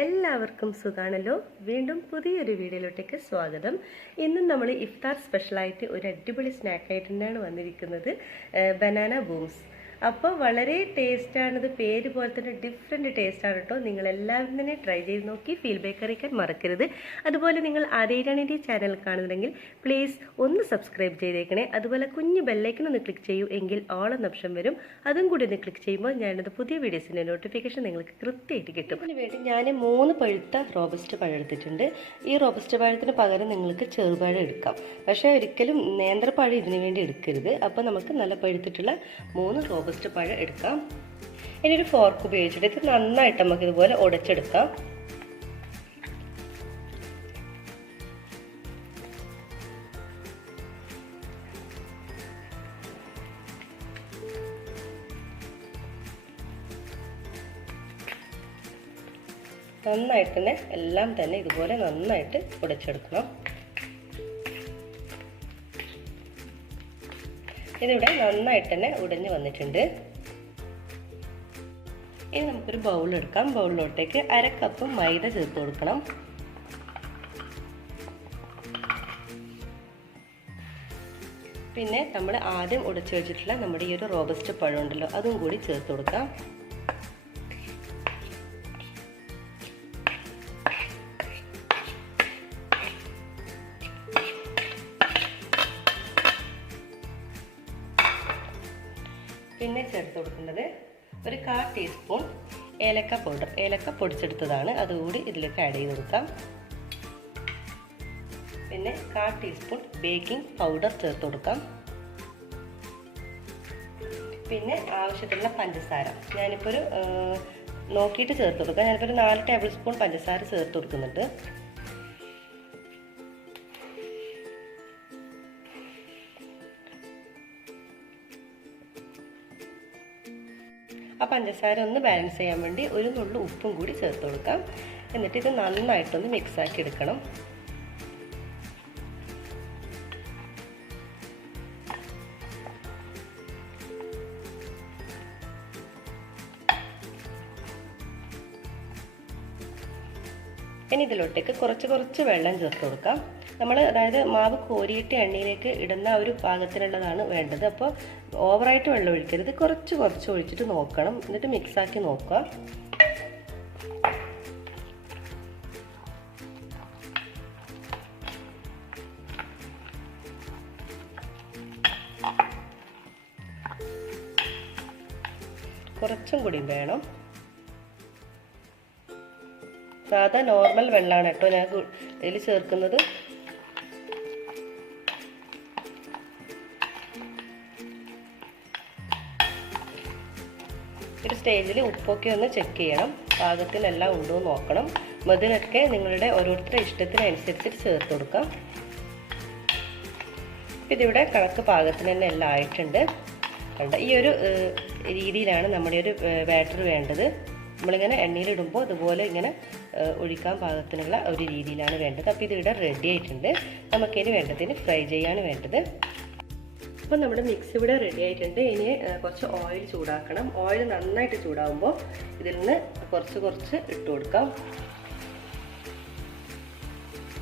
എല്ലാവർക്കും സുഖാണല്ലോ. വീണ്ടും പുതിയൊരു വീഡിയോയിലോട്ടേക്ക് സ്വാഗതം. ഇന്നും നമ്മൾ ഇഫ്താർ സ്പെഷ്യലായിട്ട് ഒരു അടിപൊളി സ്നാക്കായിട്ട് തന്നെയാണ് വന്നിരിക്കുന്നത്, ബനാന ബൂംസ്. അപ്പോൾ വളരെ ടേസ്റ്റാണിത്, പേര് പോലെ തന്നെ ഡിഫറെൻറ്റ് ടേസ്റ്റാണ് കേട്ടോ. നിങ്ങളെല്ലാവരും തന്നെ ട്രൈ ചെയ്ത് നോക്കി ഫീഡ്ബാക്ക് അറിയിക്കാൻ മറക്കരുത്. അതുപോലെ നിങ്ങൾ ആദ്യമായിട്ടാണ് എൻ്റെ ചാനൽ കാണുന്നതെങ്കിൽ പ്ലീസ് ഒന്ന് സബ്സ്ക്രൈബ് ചെയ്തേക്കണേ. അതുപോലെ കുഞ്ഞ് ബെല്ലൈക്കൻ ഒന്ന് ക്ലിക്ക് ചെയ്യൂ, എങ്കിൽ ഓൾ എന്ന ഓപ്ഷൻ വരും. അതും കൂടി ഒന്ന് ക്ലിക്ക് ചെയ്യുമ്പോൾ ഞാനത് പുതിയ വീഡിയോസിൻ്റെ നോട്ടിഫിക്കേഷൻ നിങ്ങൾക്ക് കൃത്യമായിട്ട് കിട്ടും. അതിന് വേണ്ടി ഞാൻ 3 പഴുത്ത റോബസ്റ്റ് പഴം എടുത്തിട്ടുണ്ട്. ഈ റോബസ്റ്റ് പഴത്തിന് പകരം നിങ്ങൾക്ക് ചെറുപഴം എടുക്കാം, പക്ഷേ ഒരിക്കലും നേന്ത്രപ്പഴം ഇതിനു വേണ്ടി എടുക്കരുത്. അപ്പോൾ നമുക്ക് നല്ല പഴുത്തിട്ടുള്ള 3 റോബസ്റ്റ് പഴം എടുക്കാം. ഇനി ഒരു ഫോർക്ക് ഉപയോഗിച്ചിട്ട് ഇത് നന്നായിട്ട് നമുക്ക് ഇതുപോലെ ഉടച്ചെടുക്കാം. നന്നായിട്ട് തന്നെ എല്ലാം തന്നെ ഇതുപോലെ നന്നായിട്ട് ഉടച്ചെടുക്കണം. ഇതിവിടെ നന്നായിട്ട് തന്നെ ഉടഞ്ഞു വന്നിട്ടുണ്ട്. ഇനി നമുക്കൊരു ബൗൾ എടുക്കാം. ബൗളിലോട്ടേക്ക് 1/2 കപ്പ് മൈദ ചേർത്ത് കൊടുക്കണം. പിന്നെ നമ്മൾ ആദ്യം ഉടച്ചു വെച്ചിട്ടുള്ള നമ്മുടെ ഈ ഒരു റോബസ്റ്റ് പഴം ഉണ്ടല്ലോ, അതും കൂടി ചേർത്ത് കൊടുക്കാം. പിന്നെ ചേർത്ത് കൊടുക്കുന്നത് ഒരു 1/4 ടീസ്പൂൺ ഏലക്ക പൗഡർ, ഏലക്ക പൊടിച്ചെടുത്തതാണ്, അതുകൂടി ഇതിലേക്ക് ആഡ് ചെയ്ത് കൊടുക്കാം. പിന്നെ 1/4 ടീസ്പൂൺ ബേക്കിംഗ് പൗഡർ ചേർത്ത് കൊടുക്കാം. പിന്നെ ആവശ്യത്തിനുള്ള പഞ്ചസാര ഞാനിപ്പോൾ ഒരു നോക്കിയിട്ട് ചേർത്ത് കൊടുക്കാം. ഞാനിപ്പോൾ ഒരു 4 ടേബിൾ സ്പൂൺ പഞ്ചസാര ചേർത്ത് കൊടുക്കുന്നുണ്ട്. ആ പഞ്ചസാര ഒന്ന് ബാലൻസ് ചെയ്യാൻ വേണ്ടി ഒരു നുള്ളു ഉപ്പും കൂടി ചേർത്ത് കൊടുക്കാം. എന്നിട്ട് ഇത് നന്നായിട്ടൊന്ന് മിക്സ് ആക്കി എടുക്കണം. ഇനി ഇതിലോട്ടേക്ക് കുറച്ച് വെള്ളം ചേർത്ത് കൊടുക്കാം. നമ്മൾ അതായത് മാവ് കോരിയിട്ട് എണ്ണയിലേക്ക് ഇടുന്ന ഒരു പാകത്തിനുള്ളതാണ് വേണ്ടത്. അപ്പോൾ ഓവറായിട്ട് വെള്ളം ഒഴിക്കരുത്, കുറച്ച് ഒഴിച്ചിട്ട് നോക്കണം. എന്നിട്ട് മിക്സാക്കി നോക്കുക. കുറച്ചും കൂടി വേണം. സാധാ നോർമൽ വെള്ളമാണ് കേട്ടോ ഞാൻ ഇതിൽ ചേർക്കുന്നത്. ഒരു സ്റ്റേജിൽ ഉപ്പൊക്കെ ഒന്ന് ചെക്ക് ചെയ്യണം, പാകത്തിനെല്ലാം ഉണ്ടോ എന്ന് നോക്കണം. മധുരമൊക്കെ നിങ്ങളുടെ ഓരോരുത്തരുടെ ഇഷ്ടത്തിനനുസരിച്ചിട്ട് ചേർത്ത് കൊടുക്കാം. ഇതിവിടെ കണക്ക് പാകത്തിന് തന്നെ എല്ലാം ആയിട്ടുണ്ട്. കണ്ട ഈ ഒരു രീതിയിലാണ് നമ്മുടെ ഒരു ബാറ്റർ വേണ്ടത്. നമ്മളിങ്ങനെ എണ്ണയിലിടുമ്പോൾ അതുപോലെ ഇങ്ങനെ ഒഴിക്കാൻ പാകത്തിനുള്ള ഒരു രീതിയിലാണ് വേണ്ടത്. അപ്പോൾ ഇതിവിടെ റെഡി ആയിട്ടുണ്ട്. നമുക്കിനി വേണ്ടതിന് ഫ്രൈ ചെയ്യാണ് വേണ്ടത്. അപ്പോൾ നമ്മുടെ മിക്സ് ഇവിടെ റെഡി ആയിട്ടുണ്ട്. ഇനി കുറച്ച് ഓയിൽ ചൂടാക്കണം. ഓയിൽ നന്നായിട്ട് ചൂടാകുമ്പോൾ ഇതിൽ നിന്ന് കുറച്ച് ഇട്ട് കൊടുക്കാം.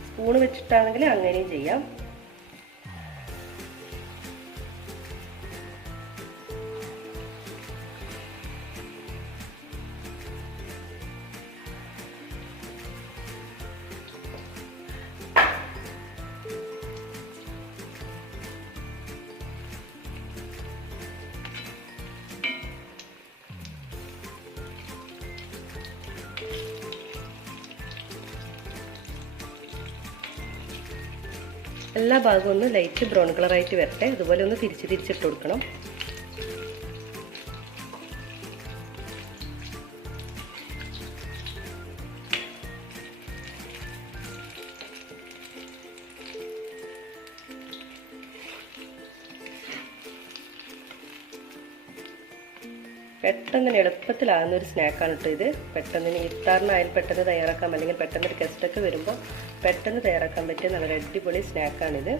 സ്പൂണ് വെച്ചിട്ടാണെങ്കിൽ അങ്ങനെയും ചെയ്യാം. എല്ലാ ഭാഗവും ഒന്ന് ലൈറ്റ് ബ്രൗൺ കളറായിട്ട് വരട്ടെ. അതുപോലെ ഒന്ന് തിരിച്ചിട്ട് കൊടുക്കണം. പെട്ടെന്ന് എളുപ്പത്തിലാകുന്ന ഒരു സ്നാക്കാണ് കേട്ടോ ഇത്. പെട്ടെന്ന് ഇഫ്താറിനായാലും പെട്ടെന്ന് തയ്യാറാക്കാം, അല്ലെങ്കിൽ പെട്ടെന്ന് ഒരു ഗസ്റ്റൊക്കെ വരുമ്പോൾ പെട്ടെന്ന് തയ്യാറാക്കാൻ പറ്റിയ നല്ലൊരു അടിപൊളി സ്നാക്കാണിത്.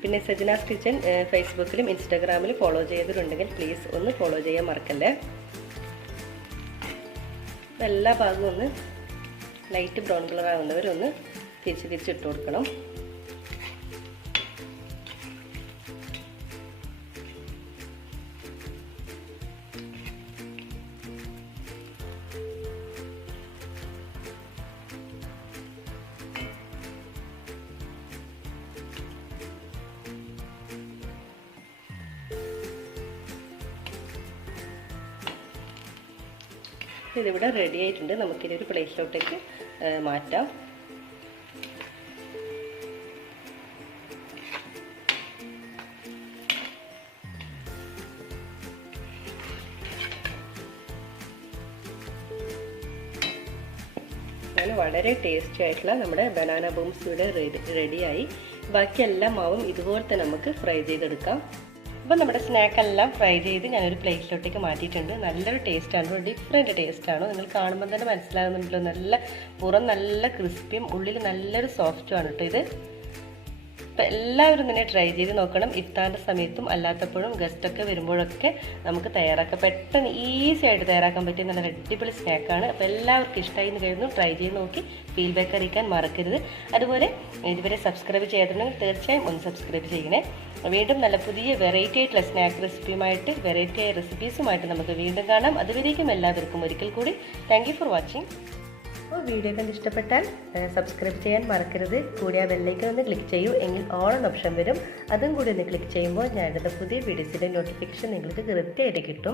പിന്നെ സജനാസ് കിച്ചൻ ഫേസ്ബുക്കിലും ഇൻസ്റ്റാഗ്രാമിലും ഫോളോ ചെയ്തിട്ടുണ്ടെങ്കിൽ പ്ലീസ് ഒന്ന് ഫോളോ ചെയ്യാൻ മറക്കല്ലേ. എല്ലാ ഭാഗവും ഒന്ന് ലൈറ്റ് ബ്രൗൺ കളർ ആകുന്നവരൊന്ന് തിരിച്ചിട്ട് കൊടുക്കണം. ഇതിവിടെ റെഡി ആയിട്ടുണ്ട്. നമുക്കിതൊരു പ്ലേറ്റിലോട്ടേക്ക് മാറ്റാം. അങ്ങനെ വളരെ ടേസ്റ്റി ആയിട്ടുള്ള നമ്മുടെ ബനാന ബൂംസ് ഇവിടെ റെഡിയായി. ബാക്കി എല്ലാ മാവും ഇതുപോലെ തന്നെ നമുക്ക് ഫ്രൈ ചെയ്തെടുക്കാം. അപ്പോൾ നമ്മുടെ സ്നാക്കെല്ലാം ഫ്രൈ ചെയ്ത് ഞാനൊരു പ്ലേറ്റിലോട്ടേക്ക് മാറ്റിയിട്ടുണ്ട്. നല്ലൊരു ടേസ്റ്റാണ്, ഡിഫറെൻറ്റ് ടേസ്റ്റാണ്. നിങ്ങൾ കാണുമ്പോൾ തന്നെ മനസ്സിലാകുന്നുണ്ടല്ലോ. നല്ല പുറം നല്ല ക്രിസ്പിയും ഉള്ളിൽ നല്ലൊരു സോഫ്റ്റുമാണ് കേട്ടോ ഇത്. അപ്പോൾ എല്ലാവരും തന്നെ ട്രൈ ചെയ്ത് നോക്കണം. ഇഫ്താറിൻ്റെ സമയത്തും അല്ലാത്തപ്പോഴും ഗസ്റ്റൊക്കെ വരുമ്പോഴൊക്കെ നമുക്ക് തയ്യാറാക്കാം. പെട്ടെന്ന് ഈസി ആയിട്ട് തയ്യാറാക്കാൻ പറ്റിയ നല്ല അടിപൊളി സ്നാക്കാണ്. അപ്പോൾ എല്ലാവർക്കും ഇഷ്ടമായി എന്ന് കരുതുന്നു. ട്രൈ ചെയ്ത് നോക്കി ഫീഡ്ബാക്ക് അറിയിക്കാൻ മറക്കരുത്. അതുപോലെ ഇതുവരെ സബ്സ്ക്രൈബ് ചെയ്തിട്ടുണ്ടെങ്കിൽ തീർച്ചയായും ഒന്ന് സബ്സ്ക്രൈബ് ചെയ്യണേ. വീണ്ടും നല്ല പുതിയ വെറൈറ്റി ആയിട്ടുള്ള സ്നാക്ക് റെസിപ്പിയുമായിട്ട് വെറൈറ്റി ആയ റെസിപ്പീസുമായിട്ട് നമുക്ക് വീണ്ടും കാണാം. അതുവരേക്കും എല്ലാവർക്കും ഒരിക്കൽ കൂടി താങ്ക് യു ഫോർ വാച്ചിങ്. അപ്പോൾ വീഡിയോ കണ്ട് ഇഷ്ടപ്പെട്ടാൽ സബ്സ്ക്രൈബ് ചെയ്യാൻ മറക്കരുത്. കൂടി ആ ബെല്ലൈക്കൺ ഒന്ന് ക്ലിക്ക് ചെയ്യൂ, എങ്കിൽ ഓൾ എന്ന ഓപ്ഷൻ വരും. അതും കൂടി ഒന്ന് ക്ലിക്ക് ചെയ്യുമ്പോൾ ഞാനിടുന്ന പുതിയ വീഡിയോസിൻ്റെ നോട്ടിഫിക്കേഷൻ നിങ്ങൾക്ക് കൃത്യമായിട്ട് കിട്ടും.